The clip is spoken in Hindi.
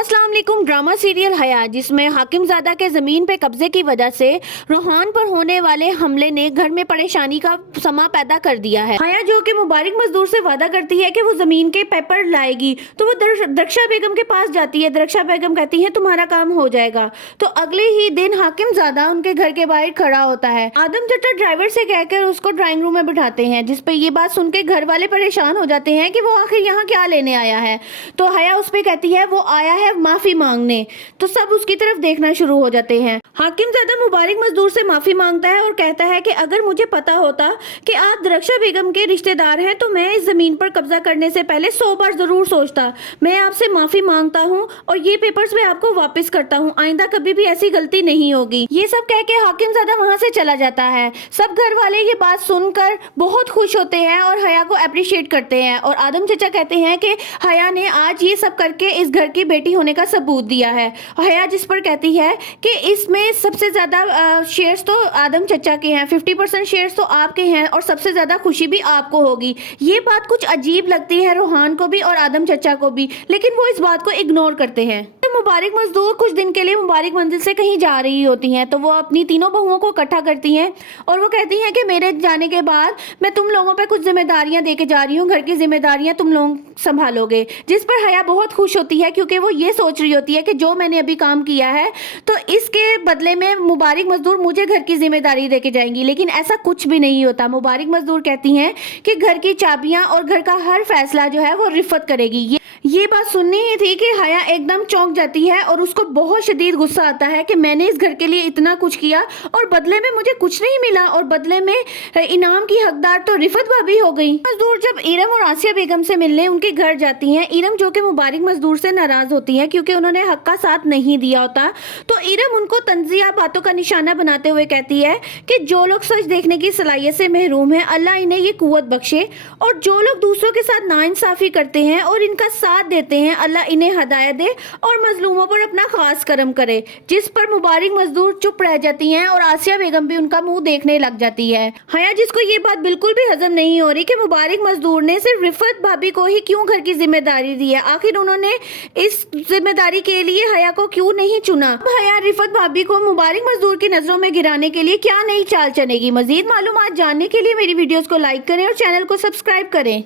अस्सलाम वालेकुम। ड्रामा सीरियल हया, जिसमें हाकिमजादा के ज़मीन पे कब्जे की वजह से रोहान पर होने वाले हमले ने घर में परेशानी का समा पैदा कर दिया है। हया जो कि मुबारक मजदूर से वादा करती है कि वो ज़मीन के पेपर लाएगी, तो वो दरक्षा बेगम के पास जाती है। दरक्षा बेगम कहती है तुम्हारा काम हो जाएगा। तो अगले ही दिन हाकिमजादा उनके घर के बाहर खड़ा होता है। आदम चचा ड्राइवर से कहकर उसको ड्राइंग रूम में बिठाते हैं, जिसपे ये बात सुन के घर वाले परेशान हो जाते हैं कि वो आखिर यहाँ क्या लेने आया है। तो हया उस पे कहती है वो आया है माफी मांगने। तो सब उसकी तरफ देखना शुरू हो जाते हैं। हाकिमजादा मुबारक मजदूर से माफी मांगता है और कहता है कि अगर मुझे पता होता कि आप दरक्षा बेगम के रिश्तेदार हैं तो मैं इस जमीन पर कब्जा करने से पहले 100 बार जरूर सोचता। मैं आपसे माफी मांगता हूँ और ये पेपर्स मैं आपको वापस करता हूँ। आइंदा कभी भी ऐसी गलती नहीं होगी। ये सब कह के हाकिमजादा वहाँ से चला जाता है। सब घर वाले ये बात सुनकर बहुत खुश होते हैं और हया को अप्रिशिएट करते हैं। और आदम चचा कहते हैं कि हया ने आज ये सब करके इस घर की बेटी होने का सबूत दिया है। हया जिस पर कहती है कि इसमें सबसे ज्यादा शेयर्स तो आदम चचा के हैं, 50% शेयर्स तो आपके हैं और सबसे ज्यादा खुशी भी आपको होगी। ये बात कुछ अजीब लगती है रोहान को भी और आदम चचा को भी, लेकिन वो इस बात को इग्नोर करते हैं। मुबारक मजदूर कुछ दिन के लिए मुबारक मंजिल से कहीं जा रही होती हैं, तो वो अपनी तीनों बहुओं को इकट्ठा करती हैं और वो कहती हैं कि मेरे जाने के बाद मैं तुम लोगों पे कुछ जिम्मेदारियां देके जा रही हूँ, घर की जिम्मेदारियां तुम लोग संभालोगे। जिस पर हया बहुत खुश होती है, क्योंकि वो ये सोच रही होती है कि जो मैंने अभी काम किया है तो इसके बदले में मुबारक मजदूर मुझे घर की जिम्मेदारी देके जाएंगी। लेकिन ऐसा कुछ भी नहीं होता। मुबारक मजदूर कहती हैं कि घर की चाबियां और घर का हर फैसला जो है वो रिफत करेगी। ये बात सुननी ही थी कि हया एकदम चौंक जाती है और उसको बहुत शदीद गुस्सा आता है कि मैंने इस घर के लिए इतना कुछ किया और बदले में मुझे कुछ नहीं मिला और बदले में इनाम की हकदार तो रिफत भाभी हो गई। मजदूर जब इरम और आसिया बेगम से मिलने उनके घर जाती हैं, इरम जो कि मुबारक मजदूर से नाराज होती है क्योंकि उन्होंने हक का साथ नहीं दिया होता, तो इरम उनको तंजिया बातों का निशाना बनाते हुए कहती है कि जो लोग सच देखने की सलाहियत से महरूम है अल्लाह इन्हें ये कुव्वत बख्शे, और जो लोग दूसरों के साथ नाइंसाफी करते हैं और इनका साथ देते हैं अल्लाह इन्हें हदायत दे और मजलूमों पर अपना खास करम करे। जिस पर मुबारक मजदूर चुप रह जाती हैं और आसिया बेगम भी उनका मुंह देखने लग जाती है। हया जिसको ये बात बिल्कुल भी हजम नहीं हो रही कि मुबारक मजदूर ने सिर्फ रिफत भाभी को ही क्यों घर की जिम्मेदारी दी है, आखिर उन्होंने इस जिम्मेदारी के लिए हया को क्यों नहीं चुना। अब हया रिफत भाभी को मुबारक मजदूर की नजरों में गिराने के लिए क्या नई चाल चलेगी। मजीद मालूमात जानने के लिए मेरी वीडियोस को लाइक करें और चैनल को सब्सक्राइब करें।